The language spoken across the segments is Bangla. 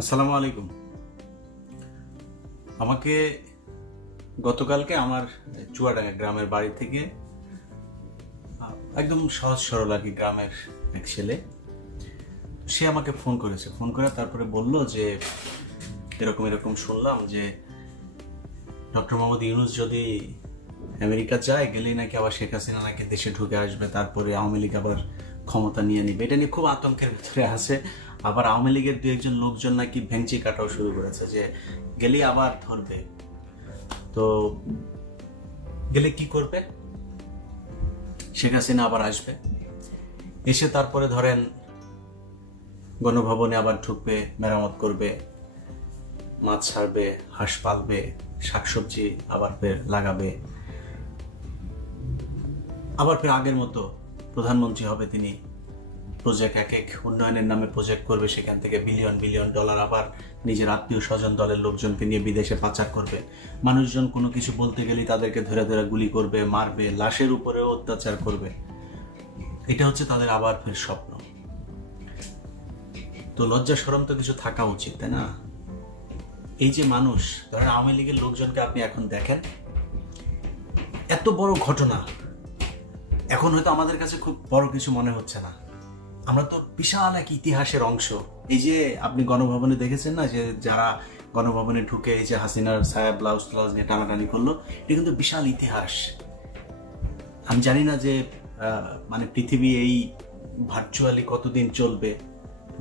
আসসালামু আলাইকুম আমাকে গতকালকে আমার চুয়াডাঙ্গা গ্রামের বাড়ি থেকে একদম সহজ সরল আর কি গ্রামের এক ছেলে সে আমাকে ফোন করেছে ফোন করে তারপরে বলল যে এরকম এরকম শুনলাম যে ডক্টর মোহাম্মদ ইউনুস যদি আমেরিকা যায় গেলেই নাকি আবার শেখ হাসিনা নাকি দেশে ঢুকে আসবে তারপরে আওয়ামী লীগ আবার ক্ষমতা নিয়ে নেবে এটা নিয়ে খুব আতঙ্কের ভিতরে আছে আবার আওয়ামী লীগের দু একজন লোকজন নাকি ভেঞ্চি কাটাও শুরু করেছে যে গেলে আবার ধরবে তো গেলে কি করবে শেখ হাসিনা আবার আসবে এসে তারপরে ধরেন গণভবনে আবার ঢুকবে মেরামত করবে মাছ ছাড়বে হাঁস পালবে শাকসবজি আবার ফের লাগাবে আবার ফের আগের মতো প্রধানমন্ত্রী হবে তিনি প্রজেক্ট এক এক উন্নয়নের নামে প্রজেক্ট করবে সেখান থেকে বিলিয়ন বিলিয়ন ডলার আবার নিজের আত্মীয় স্বজন দলের লোকজনকে নিয়ে বিদেশে পাচার করবে মানুষজন কোনো কিছু বলতে গেলে তাদেরকে ধরে ধরে গুলি করবে মারবে লাশের উপরে অত্যাচার করবে এটা হচ্ছে তাদের আবার ফের স্বপ্ন তো লজ্জা সরম তো কিছু থাকা উচিত তাই না এই যে মানুষ ধরেন আওয়ামী লীগের লোকজনকে আপনি এখন দেখেন এত বড় ঘটনা এখন হয়তো আমাদের কাছে খুব বড় কিছু মনে হচ্ছে না আমরা তো বিশাল এক ইতিহাসের অংশ এই যে আপনি গণভবনে দেখেছেন না যে যারা গণভবনে ঢুকে এই যে হাসিনার সাহেব ব্লাউজ ট্লাউজ নিয়ে টানাটানি করলো এটা কিন্তু বিশাল ইতিহাস আমি জানি না যে মানে পৃথিবী এই ভার্চুয়ালি কতদিন চলবে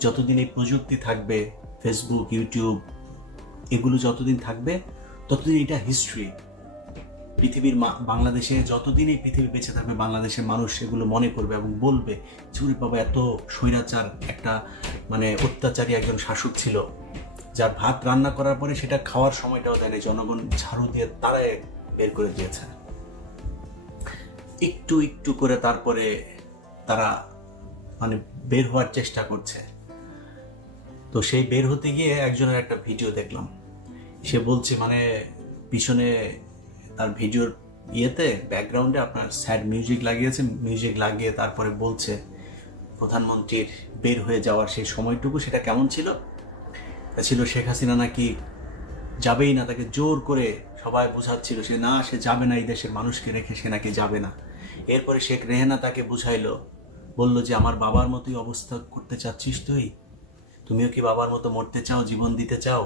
যতদিন এই প্রযুক্তি থাকবে ফেসবুক ইউটিউব এগুলো যতদিন থাকবে ততদিন এটা হিস্ট্রি পৃথিবীর বাংলাদেশে যতদিন এই পৃথিবী বেঁচে থাকবে বাংলাদেশের মানুষ সেগুলো মনে করবে এবং বলবে চুরি বাবা এত স্বৈরাচার একটা মানে অত্যাচারী একজন শাসক ছিল যার ভাত রান্না করার পরে সেটা খাওয়ার সময়টাও দেয়নি জনগণ ঝাড়ু দিয়ে তারাই বের করে দিয়েছে একটু একটু করে তারপরে তারা মানে বের হওয়ার চেষ্টা করছে তো সেই বের হতে গিয়ে একজনের একটা ভিডিও দেখলাম সে বলছে মানে পিছনে তার ভিডিওর ইয়েতে ব্যাকগ্রাউন্ডে আপনার স্যাড মিউজিক লাগিয়েছে মিউজিক লাগিয়ে তারপরে বলছে প্রধানমন্ত্রীর বের হয়ে যাওয়ার সেই সময়টুকু সেটা কেমন ছিল ছিল শেখ হাসিনা নাকি যাবেই না তাকে জোর করে সবাই বোঝাচ্ছিল সে না সে যাবে না এই দেশের মানুষকে রেখে সে নাকি যাবে না এরপরে শেখ রেহেনা তাকে বুঝাইলো বলল যে আমার বাবার মতোই অবস্থা করতে চাচ্ছিস তুই তুমিও কি বাবার মতো মরতে চাও জীবন দিতে চাও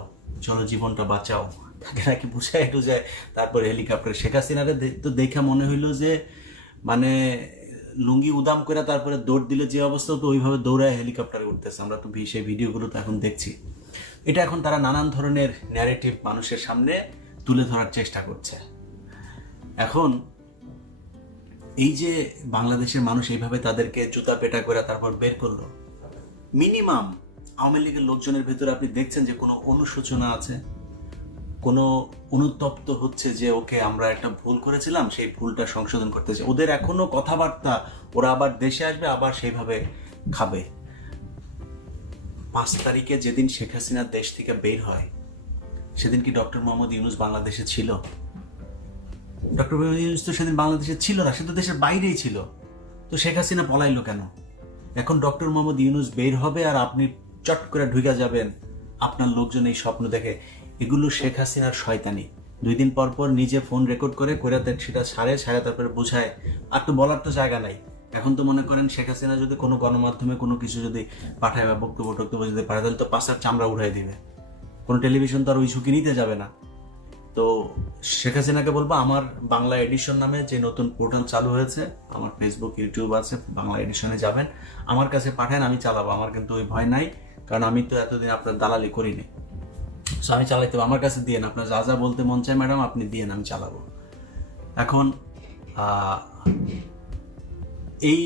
চলো জীবনটা বাঁচাও তাকে নাকি বুঝায় টুঝায় তারপরে হেলিকপ্টারে শেখ হাসিনারে তো দেখা মনে হইলো যে মানে লুঙ্গি উদাম করে তারপরে দৌড় দিলে যে অবস্থা তো ওইভাবে দৌড়ায় হেলিকপ্টারে উঠতেছে আমরা তো সেই ভিডিওগুলো তো এখন দেখছি এটা এখন তারা নানান ধরনের ন্যারেটিভ মানুষের সামনে তুলে ধরার চেষ্টা করছে এখন এই যে বাংলাদেশের মানুষ এইভাবে তাদেরকে জুতা পেটা করে তারপর বের করলো মিনিমাম আওয়ামী লীগের লোকজনের ভেতরে আপনি দেখছেন যে কোনো অনুশোচনা আছে কোনো অনুতপ্ত হচ্ছে যে ওকে আমরা একটা ভুল করেছিলাম সেই ভুলটা সংশোধন করতে চাই ওদের এখনো কথাবার্তা ওরা আবার দেশে আসবে আবার সেইভাবে খাবে পাঁচ তারিখে যেদিন শেখ হাসিনা দেশ থেকে বের হয় সেদিন কি ডক্টর মোহাম্মদ ইউনুস বাংলাদেশে ছিল ডক্টর মোহাম্মদ ইউনুস তো সেদিন বাংলাদেশে ছিল না সে তো দেশের বাইরেই ছিল তো শেখ হাসিনা পলাইলো কেন এখন ডক্টর মোহাম্মদ ইউনুস বের হবে আর আপনি চট করে ঢুকে যাবেন আপনার লোকজন এই স্বপ্ন দেখে এগুলো শেখ হাসিনার শয়তানি দুই দিন পর পর নিজে ফোন রেকর্ড করে কইরাতে সেটা সারে সারে তারপরে বোঝায় আর তো বলার তো জায়গা নাই এখন তো মনে করেন শেখ হাসিনা যদি কোনো গণমাধ্যমে কোনো কিছু যদি পাঠায় বা বক্তব্য টক্তব্য যদি পাঠায় তাহলে তো পাশার চামড়া উঠাই দিবে কোনো টেলিভিশন তো আর ওই ঝুঁকি নিতে যাবে না তো শেখ হাসিনাকে বলবো আমার বাংলা এডিশন নামে যে নতুন পোর্টাল চালু হয়েছে আমার ফেসবুক ইউটিউব আছে বাংলা এডিশনে যাবেন আমার কাছে পাঠান আমি চালাবো আমার কিন্তু ওই ভয় নাই কারণ আমি তো এতদিন আপনার দালালি করিনি সো আমি চালাইতে আমার কাছে দিয়ে না আপনার যা যা বলতে মন চায় ম্যাডাম আপনি দিয়ে আমি চালাবো এখন এই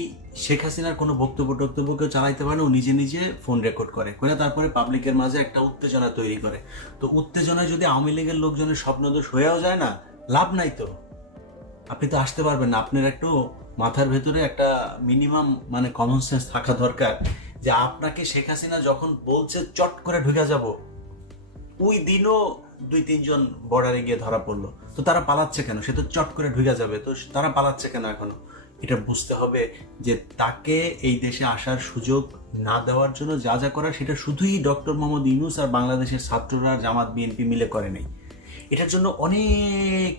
শেখ হাসিনার কোনো বক্তব্য টক্তব্য কেউ চালাইতে পারে না ও নিজে নিজে ফোন রেকর্ড করে করে তারপরে পাবলিকের মাঝে একটা উত্তেজনা তৈরি করে তো উত্তেজনায় যদি আওয়ামী লীগের লোকজনের স্বপ্নদোষ হয়েও যায় না লাভ নাই তো আপনি তো আসতে পারবেন না আপনার একটু মাথার ভেতরে একটা মিনিমাম মানে কমন সেন্স থাকা দরকার যে আপনাকে শেখ হাসিনা যখন বলছে চট করে ঢুকে যাবো ওই দিনও দুই তিনজন বর্ডারে গিয়ে ধরা পড়লো তো তারা পালাচ্ছে কেন সে তো চট করে ঢুকে যাবে তো তারা পালাচ্ছে কেন এখনো এটা বুঝতে হবে যে তাকে এই দেশে আসার সুযোগ না দেওয়ার জন্য যা যা করা সেটা শুধুই ডক্টর মোহাম্মদ ইউনুস আর বাংলাদেশের ছাত্ররা জামাত বিএনপি মিলে করে নেই এটার জন্য অনেক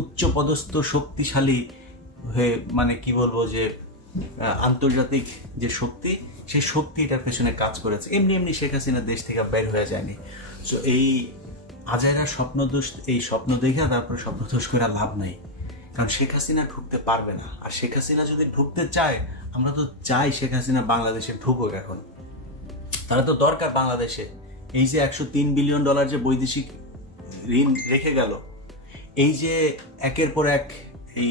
উচ্চপদস্থ শক্তিশালী হয়ে মানে কি বলবো যে আন্তর্জাতিক যে শক্তি সেই শক্তি এটার পেছনে কাজ করেছে এমনি এমনি শেখ হাসিনা দেশ থেকে বের হয়ে যায়নি এই এই আজাইরা স্বপ্নদোষ এই স্বপ্ন দেখে তারপরে স্বপ্নদোষ করে লাভ নাই কারণ শেখ হাসিনা ঢুকতে পারবে না আর শেখ হাসিনা যদি ঢুকতে চায় আমরা তো চাই শেখ হাসিনা বাংলাদেশে ঢুকুক এখন তারা তো দরকার বাংলাদেশে এই যে একশো তিন বিলিয়ন ডলার যে বৈদেশিক ঋণ রেখে গেল এই যে একের পর এক এই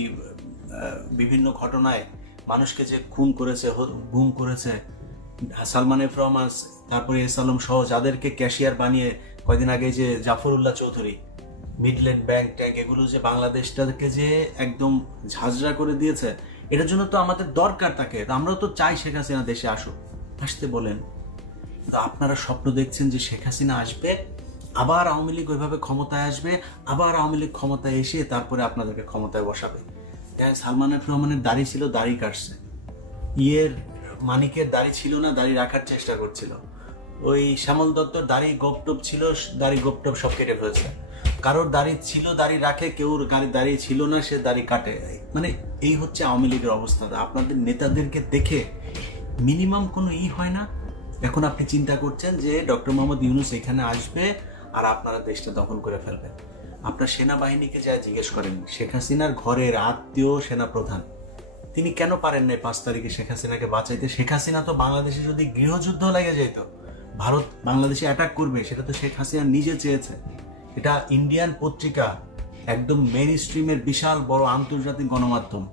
বিভিন্ন ঘটনায় মানুষকে যে খুন করেছে গুম করেছে সালমান এফ রহমান তারপরে এস সহ যাদেরকে ক্যাশিয়ার বানিয়ে কয়দিন আগে যে Zafrullah Chowdhury Midland bank tank এগুলো যে বাংলাদেশটাকে যে একদম ঝাঁঝরা করে দিয়েছে এটার জন্য তো আমাদের দরকার তাকে আমরাও তো চাই শেখ হাসিনা দেশে আসুক আসতে বলেন তো আপনারা স্বপ্ন দেখছেন যে শেখ হাসিনা আসবে আবার আওয়ামী লীগ ওইভাবে ক্ষমতায় আসবে আবার আওয়ামী লীগ ক্ষমতায় এসে তারপরে আপনাদেরকে ক্ষমতায় বসাবে সালমান রহমানের দাড়ি ছিল দাড়ি কাটছে ইয়ের মানিকের দাড়ি ছিল না দাড়ি রাখার চেষ্টা করছিল ওই শ্যামল দত্ত দাড়ি গোপটোপ ছিল দাড়ি গোপটপ সব কেটে ফেলেছে কারোর দাড়ি ছিল দাড়ি রাখে কেউ গাড়ি দাঁড়িয়ে ছিল না সে দাড়ি কাটে মানে এই হচ্ছে আওয়ামী লীগের অবস্থা আপনাদের নেতাদেরকে দেখে মিনিমাম কোনো ই হয় না এখন আপনি চিন্তা করছেন যে ডক্টর মোহাম্মদ ইউনুস এখানে আসবে আর আপনারা দেশটা দখল করে ফেলবেন আপনার সেনাবাহিনীকে যা জিজ্ঞেস করেন শেখ হাসিনার ঘরের আত্মীয় সেনাপ্রধান তিনি কেন পারেন নাই পাঁচ তারিখে শেখ হাসিনাকে বাঁচাইতে শেখ হাসিনা তো বাংলাদেশে যদি গৃহযুদ্ধ লেগে যেত ভারত বাংলাদেশে অ্যাটাক করবে সেটা তো শেখ হাসিনা নিজে চেয়েছে এটা ইন্ডিয়ান পত্রিকা একদম মেন স্ট্রিমের বিশাল বড় আন্তর্জাতিক গণমাধ্যম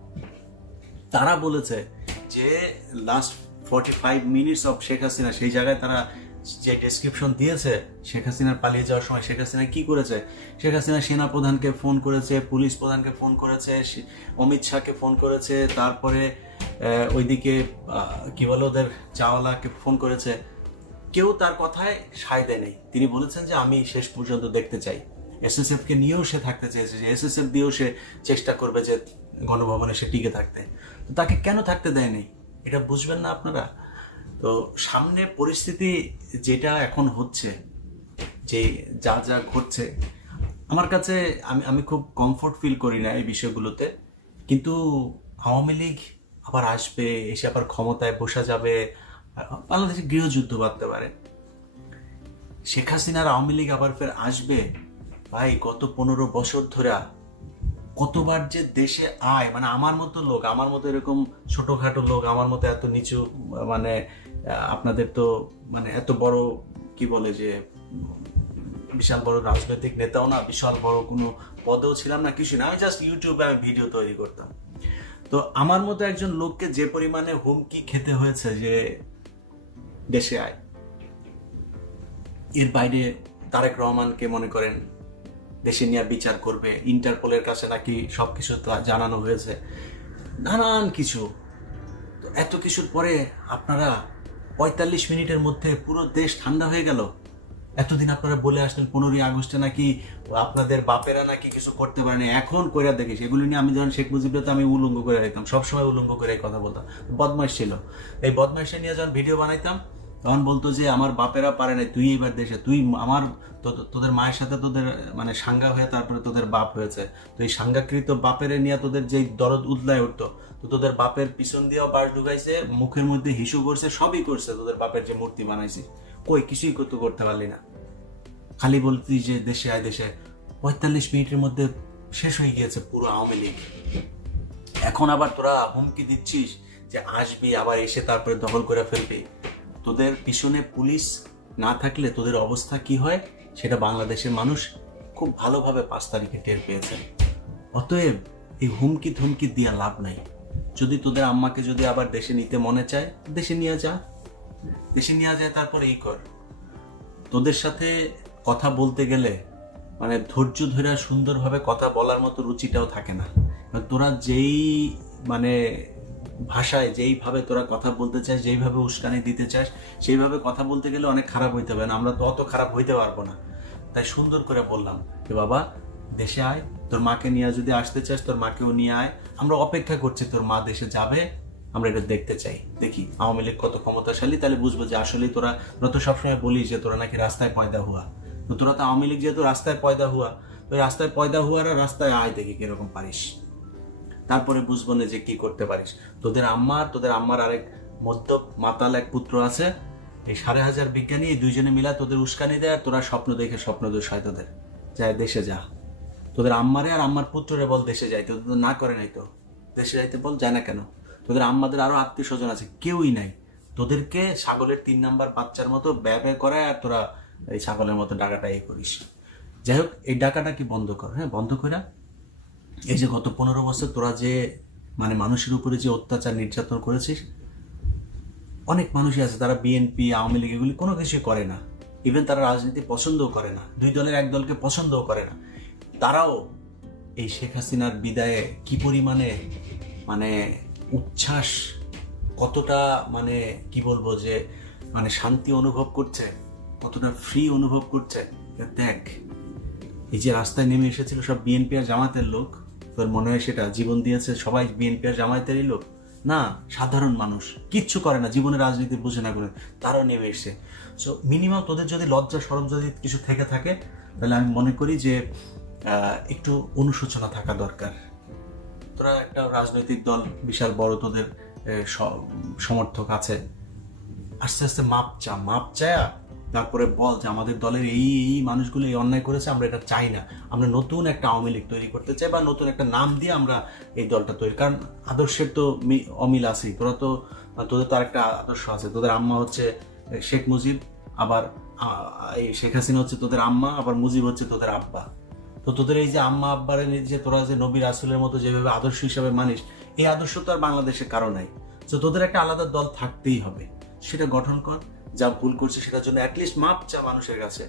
তারা বলেছে যে last forty five minutes of Sheikh Hasina সেই জায়গায় তারা যে ডিসক্রিপশন দিয়েছে শেখ হাসিনার পালিয়ে যাওয়ার সময় শেখ হাসিনা কি করেছে শেখ হাসিনা প্রধানকে ফোন করেছে পুলিশ প্রধানকে ফোন করেছে অমিত শাহকে ফোন করেছে তারপরে ওইদিকে কি বলে ওদের চাওয়ালাকে ফোন করেছে কেউ তার কথায় সায় দেয় নেই তিনি বলেছেন যে আমি শেষ পর্যন্ত দেখতে চাই এসএসএফ কে নিয়েও সে থাকতে চেয়েছে যে এসএসএফ দিয়েও সে চেষ্টা করবে যে গণভবনে সে টিকে থাকতে তো তাকে কেন থাকতে দেয়নি এটা বুঝবেন না আপনারা তো সামনে পরিস্থিতি যেটা এখন হচ্ছে যে যা যা ঘটছে আমার কাছে আমি আমি খুব কমফোর্ট ফিল করি না এই বিষয়গুলোতে কিন্তু আওয়ামী লীগ আবার আসবে এসে আবার ক্ষমতায় বসা যাবে বাংলাদেশে গৃহযুদ্ধ বাঁধতে পারে শেখ হাসিনার আওয়ামী লীগ আবার ফের আসবে ভাই গত পনেরো বছর ধরে কতবার যে দেশে আয় মানে আমার মতো লোক আমার মতো এরকম ছোটোখাটো লোক আমার মতো এত নিচু মানে আপনাদের তো মানে এত বড় কি বলে যে বিশাল বড় রাজনৈতিক নেতাও না বিশাল বড় কোনো পদেও ছিলাম না কিছু না আমি জাস্ট ইউটিউবে আমি ভিডিও তৈরি করতাম তো আমার মতো একজন লোককে যে পরিমাণে হুমকি খেতে হয়েছে যে দেশে আয় এর বাইরে তারেক রহমানকে মনে করেন দেশে নিয়ে বিচার করবে ইন্টারপোলের কাছে নাকি সব কিছু জানানো হয়েছে নানান কিছু এত কিছুর পরে আপনারা পঁয়তাল্লিশ মিনিটের মধ্যে পুরো দেশ ঠান্ডা হয়ে গেল এতদিন আপনারা বলে আসলেন পনেরোই আগস্টে নাকি আপনাদের বাপেরা নাকি কিছু করতে পারেনি এখন কইরা দেখি সেগুলি নিয়ে আমি যখন শেখ মুজিবুল্লাহ আমি উলঙ্গ করে রাখতাম সবসময় উলঙ্গ করে কথা বলতাম বদমাইশ ছিল এই বদমাইশটা নিয়ে যখন ভিডিও বানাইতাম তখন বলতো যে আমার বাপেরা পারে না তুই এবার দেশে তুই আমার তোদের মায়ের সাথে তোদের মানে সাঙ্গা হয়ে তারপরে তোদের বাপ হয়েছে তো এই সাঙ্গাকৃত বাপেরে নিয়ে তোদের যেই দরদ উদলায় উঠতো তো তোদের বাপের পিছন দিয়েও বাস ঢুকাইছে মুখের মধ্যে হিসু করছে সবই করছে তোদের বাপের যে মূর্তি বানাইছে কই কিছুই করতে করতে পারলি না খালি বলতি যে দেশে আয় দেশে পঁয়তাল্লিশ মিনিটের মধ্যে শেষ হয়ে গিয়েছে পুরো আওয়ামী লীগ এখন আবার তোরা হুমকি দিচ্ছিস যে আসবি আবার এসে তারপরে দখল করে ফেলবি তোদের পিছনে পুলিশ না থাকলে তোদের অবস্থা কি হয় সেটা বাংলাদেশের মানুষ খুব ভালোভাবে পাঁচ তারিখে টের পেয়েছে অতএব এই হুমকি ধুমকি দিয়া লাভ নাই যদি তোদের আম্মাকে যদি আবার দেশে নিতে মনে চায় দেশে নিয়ে যা দেশে নিয়ে যায় তারপর এই কর তোদের সাথে কথা বলতে গেলে মানে ধৈর্য ধরে সুন্দরভাবে কথা বলার মতো রুচিটাও থাকে না তোরা যেই মানে ভাষায় যেইভাবে তোরা কথা বলতে চাস যেইভাবে উস্কানি দিতে চাস সেইভাবে কথা বলতে গেলে অনেক খারাপ হইতে হবে না আমরা তো অত খারাপ হইতে পারবো না তাই সুন্দর করে বললাম যে বাবা দেশে আয় তোর মাকে নিয়ে যদি আসতে চাস তোর মাকেও নিয়ে আয় আমরা অপেক্ষা করছি তোর মা দেশে যাবে আমরা এটা দেখতে চাই দেখি আওয়ামী লীগ কত ক্ষমতাশালী তাহলে বুঝবো যে আসলে তোরা তোরা তো সবসময় বলিস যে তোরা নাকি রাস্তায় পয়দা হুয়া তোরা তো আওয়ামী লীগ যেহেতু রাস্তায় পয়দা হুয়া তো রাস্তায় পয়দা হুয়ার আর রাস্তায় আয় দেখি কিরকম পারিস তারপরে বুঝবো না যে কি করতে পারিস তোদের আম্মার তোদের আম্মার আরেক মধ্য মাতাল এক পুত্র আছে এই সাড়ে হাজার বিজ্ঞানী এই দুইজনে মিলা তোদের উস্কানি দেয় আর তোরা স্বপ্ন দেখে স্বপ্ন দোষ হয় তোদের যায় দেশে যা তোদের আম্মারে আর আম্মার পুত্ররে বল দেশে যাইতে তো না করে নাই তো দেশে যাইতে বল যায় না কেন তোদের আম্মাদের আরও আত্মীয় স্বজন আছে কেউই নাই তোদেরকে ছাগলের তিন নাম্বার বাচ্চার মতো ব্যয় ব্যয় করায় আর তোরা এই ছাগলের মতো ডাকাটা এ করিস যাই হোক এই ডাকাটা কি বন্ধ কর হ্যাঁ বন্ধ করে এই যে গত পনেরো বছর তোরা যে মানে মানুষের উপরে যে অত্যাচার নির্যাতন করেছিস অনেক মানুষই আছে তারা বিএনপি আওয়ামী লীগ এগুলি কোনো কিছুই করে না ইভেন তারা রাজনীতি পছন্দও করে না দুই দলের এক দলকে পছন্দও করে না তারাও এই শেখ হাসিনার বিদায়ে কি পরিমাণে মানে উচ্ছ্বাস কতটা মানে কি বলবো যে মানে শান্তি অনুভব করছে কতটা ফ্রি অনুভব করছে দেখ এই যে রাস্তায় নেমে এসেছিল সব বিএনপি আর জামাতের লোক তোর মনে হয় সেটা জীবন দিয়েছে সবাই বিএনপি আর জামায়াতেরই লোক না সাধারণ মানুষ কিচ্ছু করে না জীবনে রাজনীতি বুঝে না করে তারাও নেমে এসছে সো মিনিমাম তোদের যদি লজ্জা সরম যদি কিছু থেকে থাকে তাহলে আমি মনে করি যে একটু অনুশোচনা থাকা দরকার তোরা একটা রাজনৈতিক দল বিশাল বড় তোদের সমর্থক আছে আস্তে আস্তে মাপ চা মাপ চায়া তারপরে বল যে আমাদের দলের এই এই মানুষগুলো এই অন্যায় করেছে আমরা এটা চাই না আমরা নতুন একটা আওয়ামী লীগ তৈরি করতে চাই বা নতুন একটা নাম দিয়ে আমরা এই দলটা তৈরি কারণ আদর্শের তো অমিল আছে তোরা তো তোদের তো একটা আদর্শ আছে তোদের আম্মা হচ্ছে শেখ মুজিব আবার এই শেখ হাসিনা হচ্ছে তোদের আম্মা আবার মুজিব হচ্ছে তোদের আব্বা তো তোদের এই যে আম্মা আব্বারে যে তোরা যে নবী রাসুলের মতো যেভাবে আদর্শ হিসাবে মানিস এই আদর্শ তো আর বাংলাদেশের কারো নাই তো তোদের একটা আলাদা দল থাকতেই হবে সেটা গঠন কর যা ভুল করছে সেটার জন্য অ্যাটলিস্ট মাপ চা মানুষের কাছে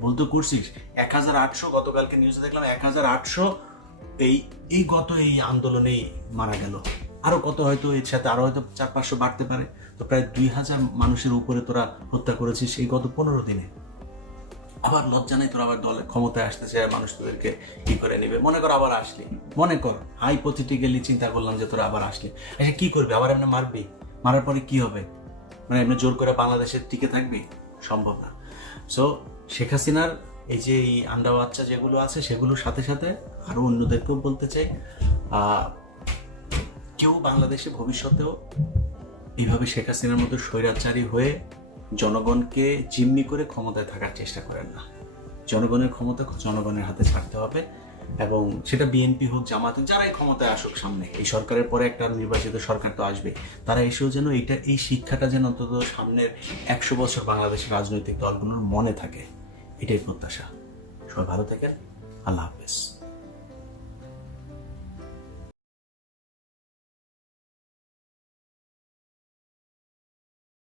ভুল তো করছিস এক হাজার আটশো গতকালকে নিউজে দেখলাম এক হাজার আটশো এই এই গত এই আন্দোলনেই মারা গেল আরও কত হয়তো এর সাথে আরও হয়তো চার পাঁচশো বাড়তে পারে তো প্রায় দুই হাজার মানুষের উপরে তোরা হত্যা করেছিস এই গত পনেরো দিনে আবার লজ্জা নেই তোর আবার দলে ক্ষমতায় আসতেছে আর মানুষ তোদেরকে কি করে নেবে মনে কর আবার আসলি মনে কর হাই গেলি চিন্তা করলাম যে তোরা আবার আসলি আচ্ছা কি করবি আবার এমনি মারবি মারার পরে কি হবে মানে এমনি জোর করে বাংলাদেশের টিকে থাকবি সম্ভব না সো শেখ হাসিনার এই যে এই আন্ডা বাচ্চা যেগুলো আছে সেগুলোর সাথে সাথে আরও অন্যদেরকেও বলতে চাই কেউ বাংলাদেশে ভবিষ্যতেও এইভাবে শেখ হাসিনার মতো স্বৈরাচারী হয়ে জনগণকে জিম্মি করে ক্ষমতায় থাকার চেষ্টা করেন না জনগণের ক্ষমতা জনগণের হাতে ছাড়তে হবে এবং সেটা বিএনপি হোক জামাত হোক যারাই ক্ষমতায় আসুক সামনে এই সরকারের পরে একটা নির্বাচিত সরকার তো আসবে তারা এসেও যেন এইটা এই শিক্ষাটা যেন অন্তত সামনের একশো বছর বাংলাদেশের রাজনৈতিক দলগুলোর মনে থাকে এটাই প্রত্যাশা সবাই ভালো থাকেন আল্লাহ হাফেজ